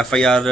FIR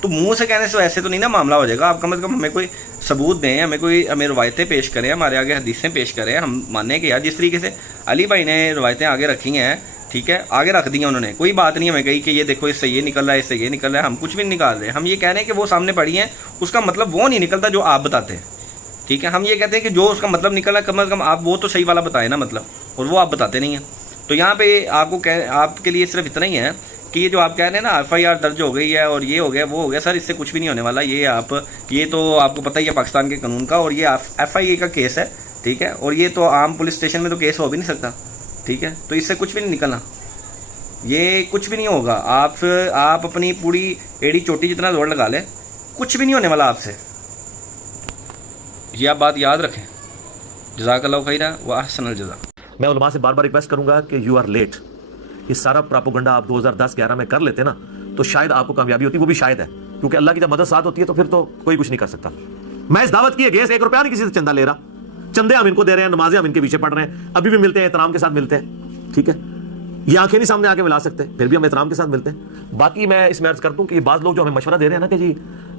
تو منہ سے کہنے سے ایسے تو نہیں نا معاملہ ہو جائے گا. آپ کم از کم ہمیں کوئی ثبوت دیں, ہمیں روایتیں پیش کریں, ہمارے آگے حدیثیں پیش کریں. ہم مانیں کہ یار جس طریقے سے علی بھائی نے روایتیں آگے رکھی ہیں, ٹھیک ہے, آگے رکھ دی ہیں انہوں نے, کوئی بات نہیں ہمیں کہی کہ یہ دیکھو اس سے یہ نکل رہا ہے, اس سے یہ نکل رہا ہے. ہم کچھ بھی نہیں نکال رہے, ہم یہ کہہ رہے ہیں کہ وہ سامنے پڑھی ہیں, اس کا مطلب وہ نہیں نکلتا جو آپ بتاتے ہیں, ٹھیک ہے. ہم یہ کہتے ہیں کہ جو اس کا مطلب نکل رہا ہے کم از کم آپ وہ تو صحیح والا بتائیں نا مطلب, اور وہ آپ بتاتے نہیں ہیں. تو یہاں پہ آپ کے لیے صرف اتنا ہی ہے کہ یہ جو آپ کہہ رہے ہیں نا FIR درج ہو گئی ہے اور یہ ہو گیا وہ ہو گیا, سر اس سے کچھ بھی نہیں ہونے والا. یہ تو آپ کو پتہ ہی ہے پاکستان کے قانون کا, اور یہ FIA کا کیس ہے, ٹھیک ہے, اور یہ تو عام پولیس اسٹیشن میں تو کیس ہو بھی نہیں سکتا, ٹھیک ہے. تو اس سے کچھ بھی نہیں نکلنا, یہ کچھ بھی نہیں ہوگا. آپ اپنی پوری ایڑی چوٹی جتنا زور لگا لیں, کچھ بھی نہیں ہونے والا آپ سے. یہ آپ بات یاد رکھیں. جزاک اللہ خیرہ و احسن الجزا. میں علماء سے بار بار ریکویسٹ کروں گا کہ یو آر لیٹ. یہ سارا پراپوگنڈا آپ 2010-11 میں کر لیتے نا تو شاید آپ کو کامیابی ہوتی, وہ بھی شاید ہے, کیونکہ اللہ کی جب مدد ساتھ ہوتی ہے تو پھر تو کوئی کچھ نہیں کر سکتا. میں اس دعوت کی ہے گیس 1 روپیہ نہیں کسی سے چندہ لے رہا, چندے ہم ان کو دے رہے ہیں, نمازیں ہم ان کے پیچھے پڑھ رہے ہیں, ابھی بھی ملتے ہیں, احترام کے ساتھ ملتے ہیں, ٹھیک ہے. یہ آنکھیں نہیں سامنے آ کے ملا سکتے, پھر بھی ہم احترام کے ساتھ ملتے ہیں. باقی میں اس میں عرض کرتا ہوں کہ یہ بعض لوگ جو ہمیں مشورہ دے رہے ہیں نا کہ جی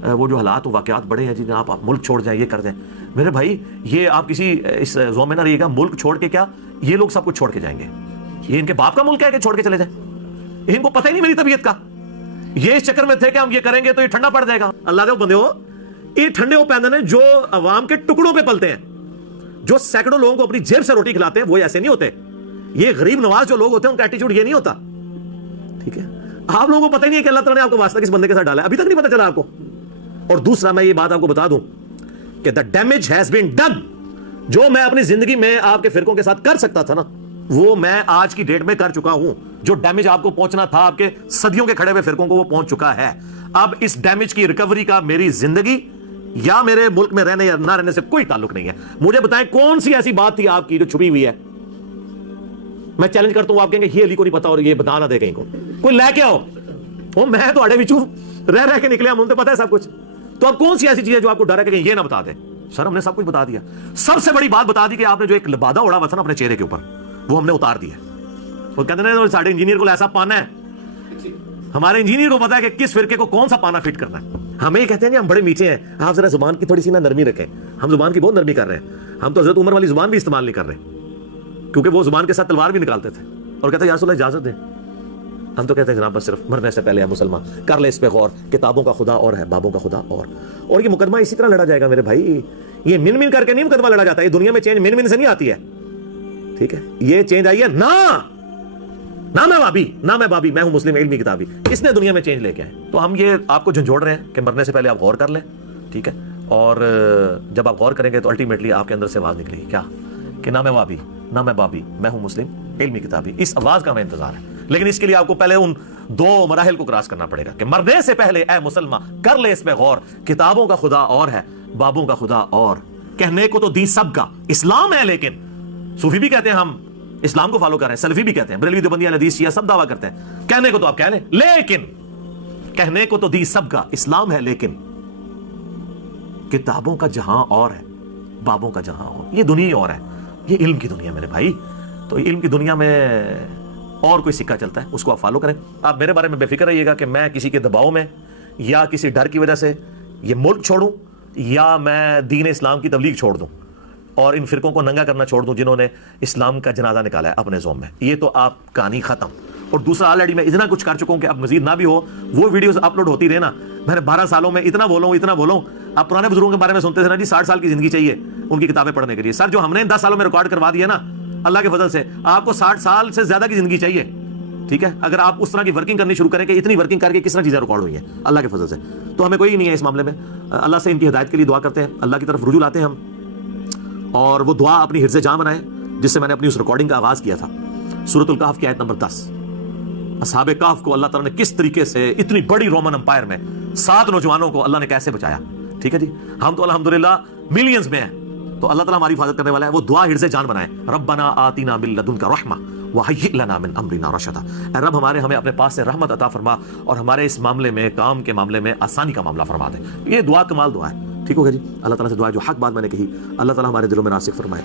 وہ جو حالات و واقعات بڑے ہیں جی, آپ ملک چھوڑ جائیں, یہ کر دیں. میرے بھائی یہ آپ کسی اس زوم میں نہ رہیے گا, ملک چھوڑ کے کیا یہ لوگ سب کچھ چھوڑ کے جائیں گے. یہ ان کے باپ کا ملک ہے کہ چھوڑ کے چلے جائیں, ان کو پتہ ہی نہیں میری طبیعت کا. یہ اس چکر میں تھے کہ ہم یہ کریں گے تو یہ ٹھنڈا پڑ جائے گا. اللہ دے بندے ہو, یہ ٹھنڈے وہ پیندے ہیں جو عوام کے ٹکڑوں پہ پلتے ہیں, جو سینکڑوں لوگوں کو اپنی جیب سے روٹی کھلاتے ہیں, وہ ایسے نہیں ہوتے. یہ غریب نواز جو لوگ ہوتے ہیں ان کا ایٹیچیوڈ یہ نہیں ہوتا, ٹھیک ہے. آپ لوگوں کو پتہ ہی نہیں ہے کہ اللہ تعالیٰ نے آپ کو واسطہ کس بندے کے ساتھ ڈالا ہے, ابھی تک نہیں پتہ چلا آپ کو. اور دوسرا میں یہ بات آپ کو بتا دوں کہ the damage has been done. جو میں اپنی زندگی میں آپ کے فرقوں کے ساتھ کر سکتا تھا نا, وہ میں آج کی ڈیٹ میں کر چکا ہوں. جو ڈیمیج آپ کو پہنچنا تھا آپ کے صدیوں کے کھڑے ہوئے فرقوں کو, وہ پہنچ چکا ہے. اب اس ڈیمیج کی ریکوری کا میری زندگی یا میرے ملک میں رہنے یا نہ رہنے سے کوئی تعلق نہیں ہے. مجھے بتائیں کون سی ایسی بات تھی آپ کی جو چھپی ہوئی ہے. میں چیلنج کرتا ہوں, آپ کہیں گے یہ علی کو نہیں پتا اور یہ بتا نہ دے کہیں کو, کوئی لے کے آؤ. میں تو اڑے بچوں رہ کے نکلے, ہم ان کو پتا ہے سب کچھ. تو اب کون سی ایسی چیز ہے جو آپ کو ڈر ہے کہ یہ نہ بتا دیں. سر ہم نے سب کچھ بتا دیا. سب سے بڑی بات بتا دی کہ آپ نے جو ایک لبادہ اڑا ہوا تھا نا اپنے چہرے کے اوپر, وہ ہم نے اتار دیا. وہ کہتے ہیں ساڑھے انجینئر کو ایسا پانا ہے, ہمارے انجینئر کو پتا ہے کہ کس فرقے کو کون سا پانا فٹ کرنا ہے. ہمیں یہ کہتے ہیں ہم بڑے میٹھے ہیں, آپ ذرا زبان کی تھوڑی سی نا نرمی رکھیں. ہم زبان کی بہت نرمی کر رہے ہیں. ہم تو حضرت عمر والی زبان بھی استعمال نہیں کر رہے, کیونکہ وہ زبان کے ساتھ تلوار بھی نکالتے تھے اور کہتے ہیں یا رسول اللہ اجازت دیں. ہم تو کہتے ہیں جناب بس صرف مرنے سے پہلے ہے مسلمان, کر لے اس پہ غور, کتابوں کا خدا اور ہے, بابوں کا خدا اور یہ مقدمہ اسی طرح لڑا جائے گا میرے بھائی. یہ من کر کے نہیں مقدمہ لڑا جاتا. یہ دنیا میں چینج من سے نہیں آتی ہے, ٹھیک ہے. یہ چینج آئی ہے نہ میں بابی, نہ میں بابی, میں ہوں مسلم علمی کتابی. اس نے دنیا میں چینج لے کے آئے. تو ہم یہ آپ کو جھنجھوڑ رہے ہیں کہ مرنے سے پہلے آپ غور کر لیں, ٹھیک ہے. اور جب آپ غور کریں گے تو الٹیمیٹلی آپ کے اندر سے آواز نکلے گی کیا, کہ نہ میں بابی, نہ میں بابی, میں ہوں مسلم علمی کتابی. اس آواز کا ہمیں انتظار ہے. لیکن اس کے لیے آپ کو پہلے ان 2 مراحل کو کراس کرنا پڑے گا کہ مرنے سے پہلے اے مسلمان کر لے اس پہ غور, کتابوں کا خدا اور ہے, بابوں کا خدا اور. کہنے کو تو دین سب کا اسلام ہے, لیکن صوفی بھی کہتے ہیں ہم اسلام کو فالو کر رہے ہیں, سلفی بھی کہتے ہیں, بریلوی دیوبندی اہل حدیث شیعہ سب دعویٰ کرتے ہیں. کہنے کو تو آپ کہہ لیں, لیکن کہنے کو تو دین سب کا اسلام ہے, لیکن کتابوں کا جہاں اور ہے, بابوں کا جہاں اور. یہ دنیا اور ہے, یہ علم کی دنیا میرے بھائی. تو علم کی دنیا میں اور کوئی سکہ چلتا ہے, اس کو آپ فالو کریں. آپ میرے بارے میں بے فکر رہیے گا کہ میں کسی کے دباؤ میں یا کسی ڈر کی وجہ سے یہ ملک چھوڑوں یا میں دین اسلام کی تبلیغ چھوڑ دوں اور ان فرقوں کو ننگا کرنا چھوڑ دوں جنہوں نے اسلام کا جنازہ نکالا ہے اپنے زوم میں. یہ تو آپ کہانی ختم. اور دوسرا آلریڈی میں اتنا کچھ کر چکا ہوں کہ اب مزید نہ بھی ہو. وہ ویڈیوز اپلوڈ ہوتی رہے نا, میں نے 12 سالوں میں اتنا بولوں. آپ پرانے بزرگوں کے بارے میں سنتے تھے نا جی 60 سال کی زندگی چاہیے ان کی کتابیں پڑھنے کے لیے. سر جو ہم نے 10 سالوں میں ریکارڈ کروا دیا نا اللہ کے فضل سے, آپ کو 60 سال سے زیادہ کی زندگی چاہیے, ٹھیک ہے. اگر آپ اس طرح کی ورکنگ کرنی شروع کریں کہ اتنی ورکنگ کر کے کس طرح چیزیں ریکارڈ ہوئی ہیں اللہ کے فضل سے, تو ہمیں کوئی نہیں ہے اس معاملے میں. اللہ سے ان کی ہدایت کے لیے دعا کرتے ہیں, اللہ کی طرف رجوع لاتے ہیں ہم, اور وہ دعا اپنی حرز جاں بنائیں جس سے میں نے اپنی اس ریکارڈنگ کا آغاز کیا تھا. سورۃ الکہف کی آیت نمبر 10. اصحاب کہف کو اللہ تعالیٰ نے کس طریقے سے اتنی بڑی رومن امپائر میں 7 نوجوانوں کو اللہ نے کیسے بچایا, ٹھیک ہے جی. ہم تو الحمدللہ ملینز میں ہیں, تو اللہ تعالیٰ ہماری حفاظت کرنے والا ہے. وہ دعا حرز جان بنائیں, ربنا آتینا من لدنک رحمہ وہیئ لنا من امرنا رشدا. اے رب ہمیں اپنے پاس سے رحمت عطا فرما اور ہمارے اس معاملے میں, کام کے معاملے میں آسانی کا معاملہ فرما دے. یہ دعا کمال دعا ہے, ٹھیک ہوگا جی. اللہ تعالیٰ سے دعا ہے جو حق بات میں نے کہی اللہ تعالیٰ ہمارے دلوں میں راسخ فرمائے.